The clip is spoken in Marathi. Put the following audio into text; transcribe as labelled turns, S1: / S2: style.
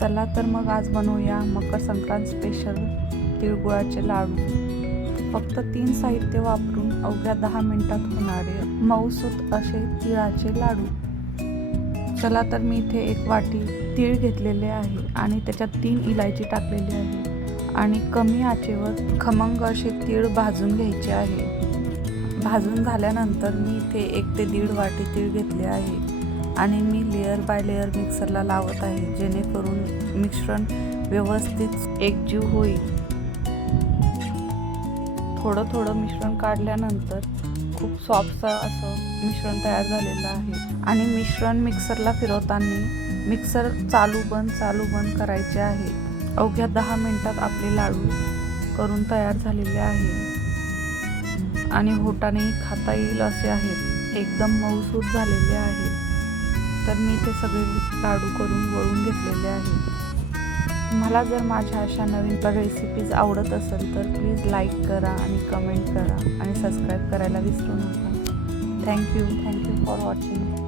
S1: चला तर मग आज बनवूया मकर संक्रांत स्पेशल तिळगुळाचे लाडू. फक्त तीन साहित्य वापरून अवघ्या दहा मिनिटात होणारे मऊसूत असे तिळाचे लाडू. चला तर मी इथे एक वाटी तीळ घेतलेले आहे आणि त्याच्यात तीन इलायची टाकलेली आहे आणि कमी आचेवर खमंग असे तीळ भाजून घ्यायचे आहे. भाजून झाल्यानंतर मी इथे एक ते दीड वाटी तीळ घेतले आहे. आणि मी लेअर बाय लेअर मिक्सरला लावत आहे जेणेकरून मिश्रण व्यवस्थित एकजीव होईल. थोडं थोडं मिश्रण काढल्यानंतर खूप सॉफ्टसा असं मिश्रण तयार झालेलं आहे. आणि मिश्रण मिक्सरला फिरवताना मिक्सर चालू बंद चालू बंद करायचे आहे. अवघ्या दहा मिनटात आपले लाडू करून तयार झालेले आहे. आणि होटानेही खाता येईल असे आहेत. एकदम मऊसूत झालेले आहे. तर मी ते सगळे लाडू करून वळून घेतलेले आहे. मला जर माझ्या अशा नवीन रेसिपीज आवडत असेल तर प्लीज लाईक करा आणि कमेंट करा. आणि सबस्क्राईब करायला विसरू नका. Thank you thank you for watching